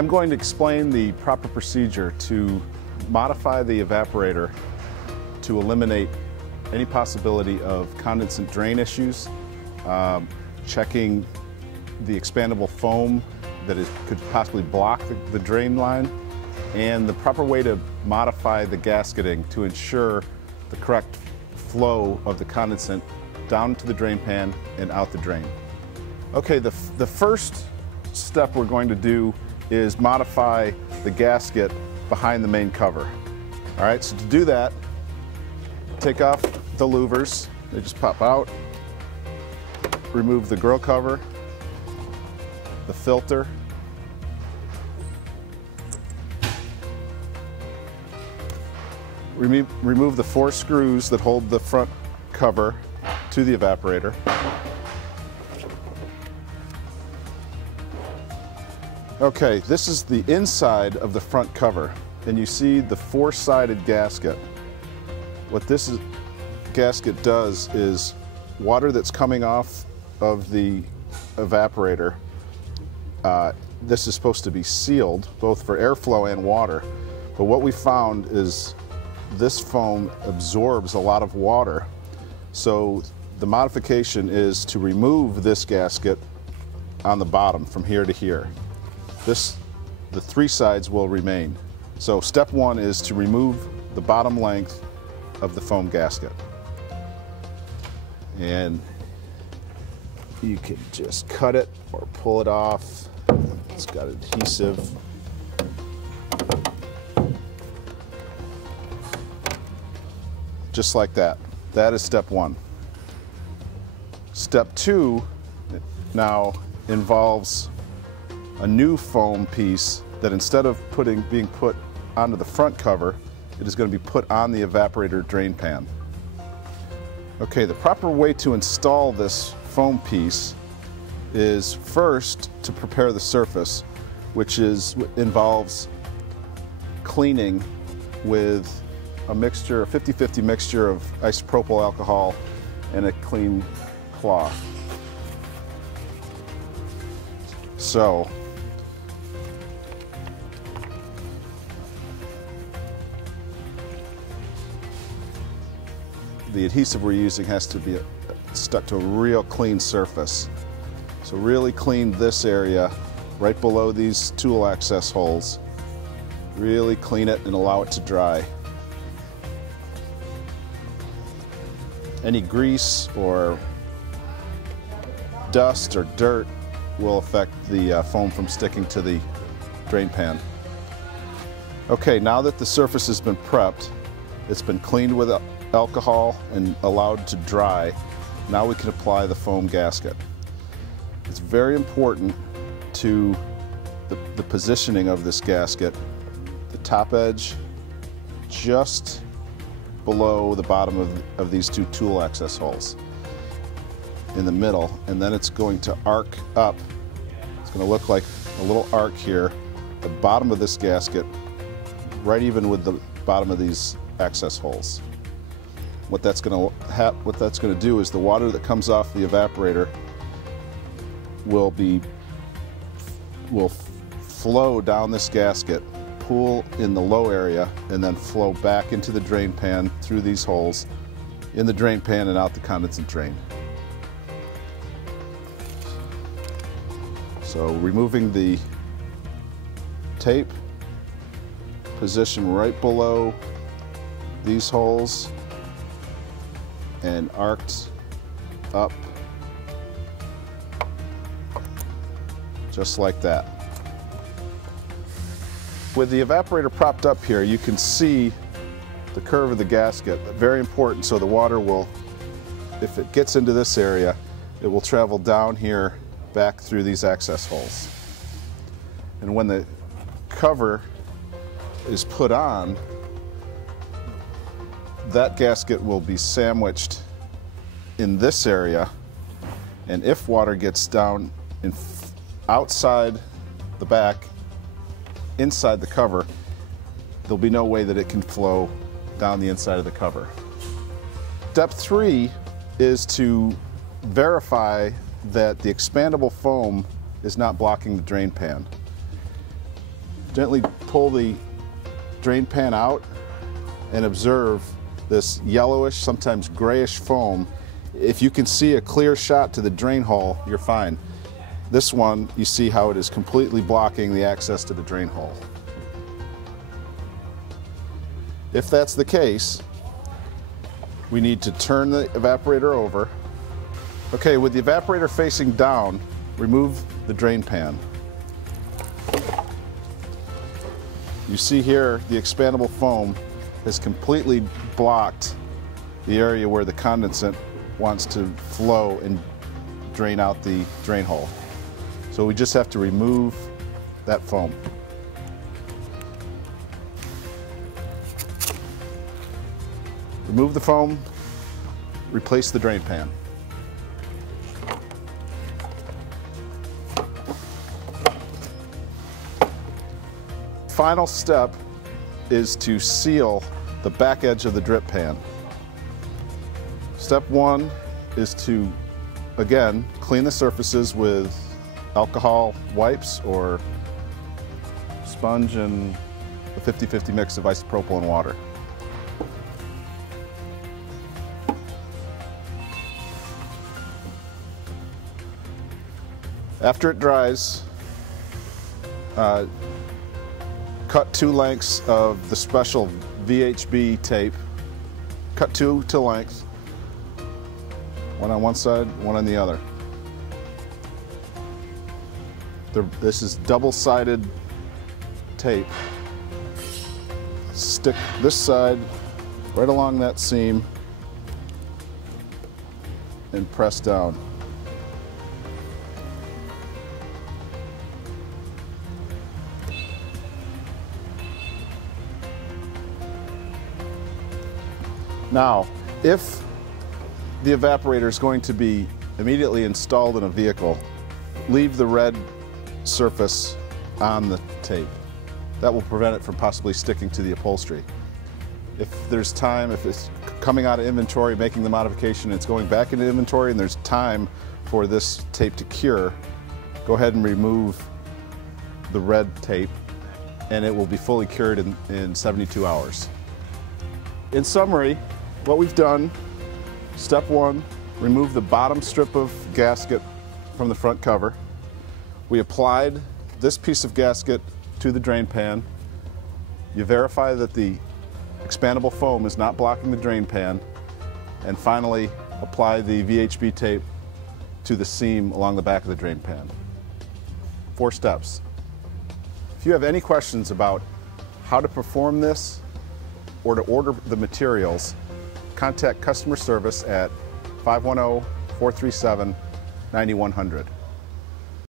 I'm going to explain the proper procedure to modify the evaporator to eliminate any possibility of condensate drain issues, checking the expandable foam that could possibly block the drain line, and the proper way to modify the gasketing to ensure the correct flow of the condensate down to the drain pan and out the drain. Okay, the first step we're going to do is modify the gasket behind the main cover. All right, so to do that, take off the louvers. They just pop out. Remove the grill cover, the filter, remove the 4 screws that hold the front cover to the evaporator. Okay, this is the inside of the front cover, and you see the 4-sided gasket. What this gasket does is water that's coming off of the evaporator, this is supposed to be sealed both for airflow and water, but what we found is this foam absorbs a lot of water. So the modification is to remove this gasket on the bottom from here to here. The 3 sides will remain. So step 1 is to remove the bottom length of the foam gasket. And you can just cut it or pull it off. It's got adhesive. Just like that. That is step 1. Step 2 now involves a new foam piece that instead of being put onto the front cover, it is going to be put on the evaporator drain pan. Okay, the proper way to install this foam piece is first to prepare the surface, which involves cleaning with a mixture, a 50-50 mixture of isopropyl alcohol and a clean cloth. So, the adhesive we're using has to be stuck to a real clean surface. So really clean this area right below these tool access holes. Really clean it and allow it to dry. Any grease or dust or dirt will affect the foam from sticking to the drain pan. Okay, now that the surface has been prepped, it's been cleaned with alcohol and allowed to dry, now we can apply the foam gasket. It's very important to the positioning of this gasket. The top edge just below the bottom of these 2 tool access holes in the middle, and then it's going to arc up. It's going to look like a little arc here, the bottom of this gasket, right even with the bottom of these access holes. What that's going to do is the water that comes off the evaporator will flow down this gasket, pool in the low area, and then flow back into the drain pan through these holes in the drain pan and out the condensate drain. So removing the tape, position right below these holes and arced up just like that. With the evaporator propped up here, you can see the curve of the gasket. Very important, so the water will, if it gets into this area, it will travel down here back through these access holes. And when the cover is put on, that gasket will be sandwiched in this area, and if water gets down outside the back, inside the cover, there'll be no way that it can flow down the inside of the cover. Step 3 is to verify that the expandable foam is not blocking the drain pan. Gently pull the drain pan out and observe this yellowish, sometimes grayish foam. If you can see a clear shot to the drain hole, you're fine. This one, you see how it is completely blocking the access to the drain hole. If that's the case, we need to turn the evaporator over. Okay, with the evaporator facing down, remove the drain pan. You see here the expandable foam has completely blocked the area where the condensate wants to flow and drain out the drain hole. So we just have to remove that foam. Remove the foam, replace the drain pan. Final step is to seal the back edge of the drip pan. Step one is to, again, clean the surfaces with alcohol wipes or sponge and a 50-50 mix of isopropyl and water. After it dries, cut 2 lengths of the special VHB tape. Cut 2 to length, one on one side, one on the other. This is double-sided tape. Stick this side right along that seam and press down. Now, if the evaporator is going to be immediately installed in a vehicle, leave the red surface on the tape. That will prevent it from possibly sticking to the upholstery. If there's time, if it's coming out of inventory, making the modification, it's going back into inventory and there's time for this tape to cure, go ahead and remove the red tape and it will be fully cured in 72 hours. In summary, what we've done, step one, remove the bottom strip of gasket from the front cover. We applied this piece of gasket to the drain pan. You verify that the expandable foam is not blocking the drain pan. And finally, apply the VHB tape to the seam along the back of the drain pan. 4 steps. If you have any questions about how to perform this or to order the materials, contact customer service at 510-437-9100.